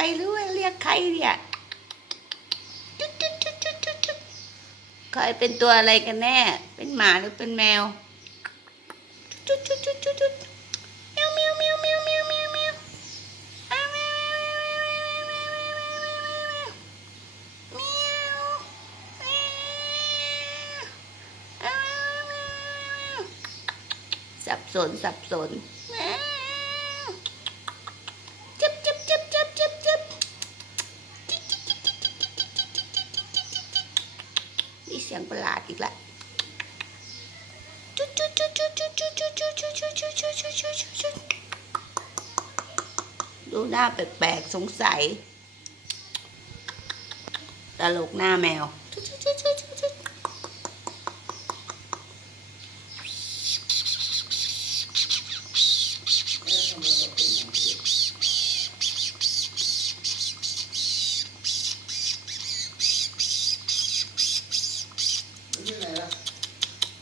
อยหรือว่าเรียกใครเนี่ยคอยเป็นตัวอะไรกันแน่เป็นหมาหรือเป็นแมวแมวแมวแมวแมวแมวแมวแมวสับสนสับสนจับจับจับจับจับจับนี่เสียงประหลาดอีกละดูหน้าแปลกๆสงสัยตลกหน้าแมว